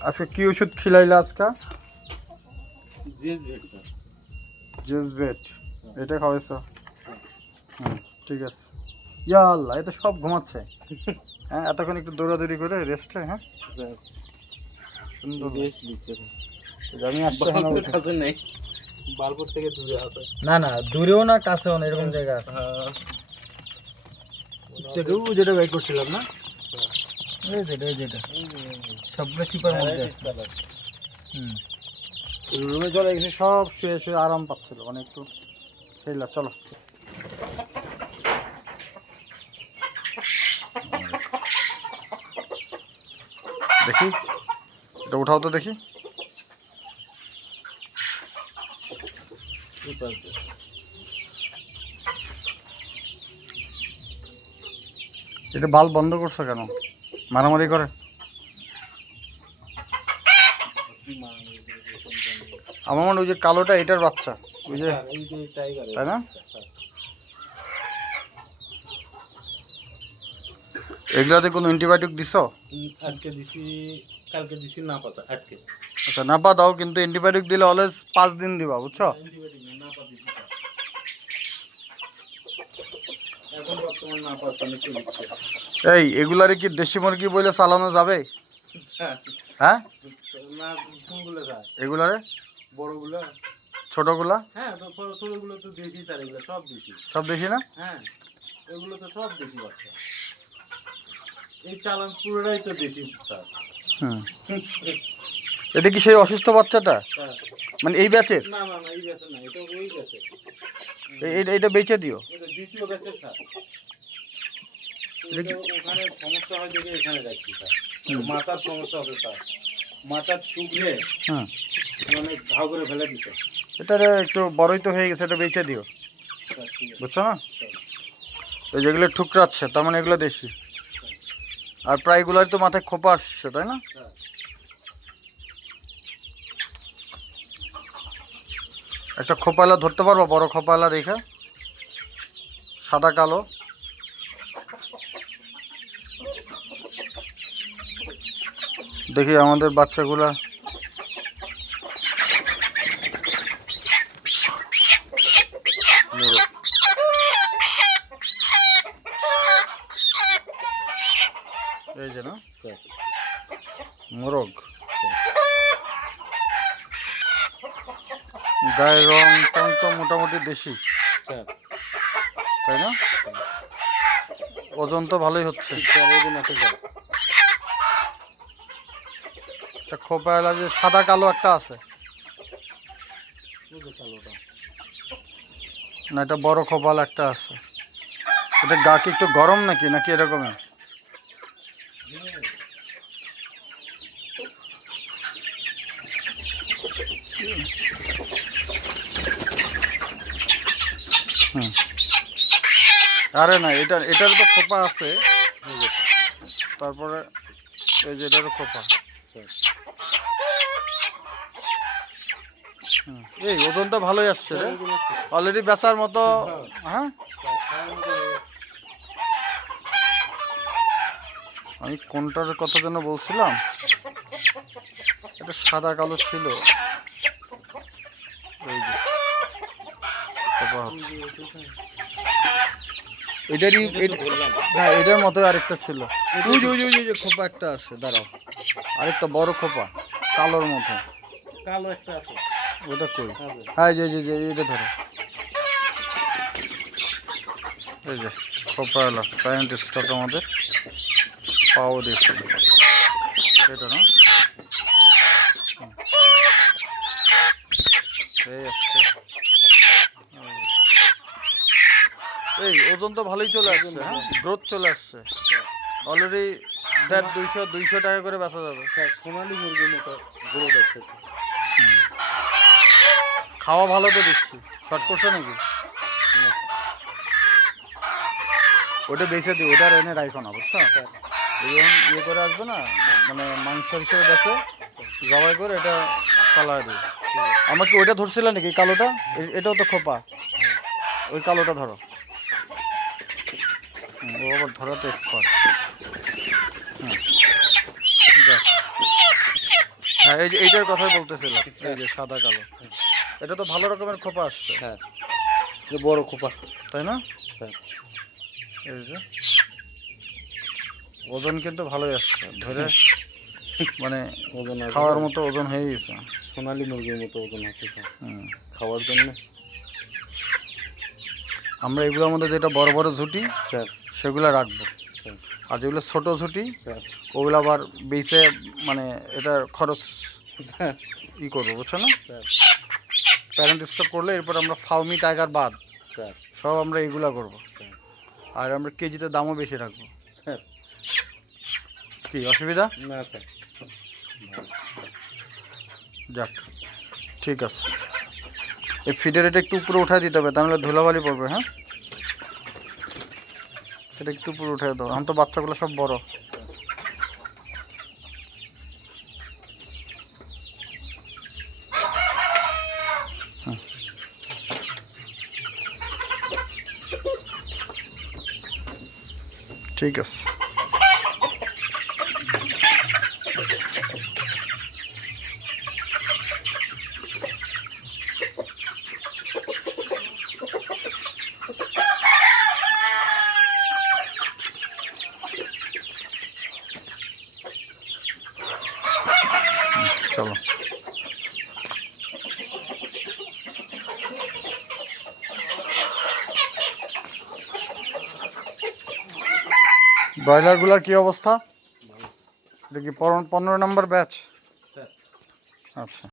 আজকে কি ওষুধ খিলাইলা আজকে? জিএস ভেট স্যার। জেসবেট এটা খাওয়াইছো? হুম ঠিক আছে। ইয়া আল্লাহ এ তো সব ঘুমাচ্ছে। হ্যাঁ এতক্ষণ একটু দৌড়াদৌড়ি করে রেস্টে হ্যাঁ? স্যার সুন্দর। রেস্ট দিচ্ছে আমি আসতে না কাছে নেই। বালপুর থেকে দূরে আছে। না না দূরেও না কাছেও না এরকম জায়গা আছে। হ্যাঁ। যেটা বের করছিলাম না? এই যেটা এই যেটা সবগুলো চিপার মধ্যে। হুম। রুমে চলে গেছে সব শুয়ে শুয়ে আরাম পাচ্ছিল। মানে একটু খেলা চলো। দেখি। এটা উঠাও তো দেখি। এটা বাল বন্ধ করছ কেন? মারামারি করে। আমার মনে ওই যে কালোটা এটার বাচ্চা। ওই যে তাই না? এগুলাতে কোনো অ্যান্টিবায়োটিক দিছো? আজকে দিছি কালকে দিছি না পাতা আজকে। আচ্ছা না পা দাও কিন্তু অ্যান্টিবায়োটিক দিলে অলওয়েজ পাঁচ দিন দিবা বুঝছ অ্যান্টিবায়োটিক না না পা দিছি এখন বর্তমান না পাতা চলছে এই এগুলারে কি দেশি মুরগি বলে চালানো যাবে? হ্যাঁ? না কোনগুলো স্যার? এগুলারে? বড়গুলো? ছোটগুলা? হ্যাঁ তো ছোটগুলো তো দেশি স্যার এগুলো সব দেশি। সব না? হ্যাঁ এগুলো তো সব দেশি বাচ্চা। এই চালান পুরোটাই তো দেশি স্যার। হুম। এটা কি সেই অসুস্থ বাচ্চাটা? মানে এই ব্যাচের? না না না এই না এটা ওই গেছে এটা এটা বেচে দিও। দ্বিতীয় গেছে স্যার এটা ওখানে সমস্যা হয় দেখে এখানে যাচ্ছি স্যার মাথার সমস্যা আছে স্যার মাথার চুকলে মানে ঘাও করে ফেলে দিছে। এটারে একটু বড়ই তো হয়ে গেছে এটা বেচে দিও। বুঝছ না? এই যেগুলো ঠুকরাচ্ছে তার মানে এগুলো দেশি। আর প্রায়গুলোর তো মাথায় খোপা আসছে তাই না? একটা খোপালা ধরতে পারব বড় খোপালা রেখে? সাদা কালো। দেখি আমাদের বাচ্চাগুলা। এই যে না? মোরগ। গায়ের রং টং তো মোটামুটি দেশি। স্যার। তাই না? ওজন তো ভালোই হচ্ছে। খোপা যে সাদা কালো একটা আছে। না, এটা বড় খোপাল একটা আছে। এটা গা কি একটু গরম নাকি নাকি এরকমের হুম। আরে না, এটা, এটার তো খোপা আছে তারপরে এই যে এটারও খোপা। এই ওজন তো ভালোই আসছে রে। অলরেডি বেচার মতো হ্যাঁ। আমি কোনটার কথা যেন বলছিলাম এটা সাদা কালো ছিল এই যে খোপা ওই যে, ওইটা স্যার। এটারই না এটার মতো আরেকটা ছিল। ওই যে ওই যে ওই যে- খোপা একটা আছে দাঁড়াও। আরেকটা বড় খোপা কালোর মতো। কালো একটা আছে। ওটা কই? হ্যাঁ যে। যে যে এটা ধরো। এই যে খোপা এলো কারেন্ট স্টক আমাদের। পাও দিয়েছে। এটা না। এই আসছে এই ওজন তো ভালোই চলে আসছে। হ্যাঁ। গ্রোথ চলে আসছে। অলরেডি দেড় দুইশো দুইশো টাকা করে বেচা যাবে। স্যার সোনালি মুরগির মতো গ্রোথ হচ্ছে খাওয়া ভালো তো দিচ্ছি শর্ট করছে নাকি ওটা বেছে দিই ওটা এনে রাখো না বুঝছ? স্যার। ইয়ে করে আসবে না মানে মাংস হিসেবে বেছে জবাই করে এটা চালায় দিই আমাকে ওইটা ধরছিল নাকি কালোটা? এটাও তো খোপা। ওই কালোটা ধরো। ও আবার ধরাতে এক্সপার্ট হ্যাঁ এই যে এইটার কথাই বলতেছিলাম এই যে সাদা কালো। এটা তো ভালো রকমের খোপা আসছে। হ্যাঁ এটা বড় খোপা। তাই না? স্যার। এই যে ওজন কিন্তু ভালোই আসছে। ধরে মানে ওজন আছে খাওয়ার মতো ওজন হয়ে গেছে। সোনালি মুরগির মতো ওজন আছে স্যার। হুম। খাওয়ার জন্য আমরা এগুলোর মধ্যে যেটা বড় বড় ঝুঁটি সেগুলো রাখব। আর যেগুলো ছোট ঝুঁটি ওগুলো আবার বেচে মানে এটার খরচ ই করব বুঝছ না? প্যারেন্ট স্টক করলে এরপর আমরা ফাউমি টাইগার বাদ সব আমরা এগুলা করব। আর আমরা কেজিতে দামও বেশি রাখব। কি অসুবিধা? না স্যার। যাক ঠিক আছে। এই ফিডের এটা একটু উপরে উঠাই দিতে হবে, তাহলে ধুলাবালি পড়বে হ্যাঁ? এটা একটু উপরে উঠাই দাও, এখন তো বাচ্চাগুলো সব বড়। ঠিক আছে। চলো ব্রয়লারগুলোর কি অবস্থা? এটা কি পনেরো নম্বর ব্যাচ। আচ্ছা।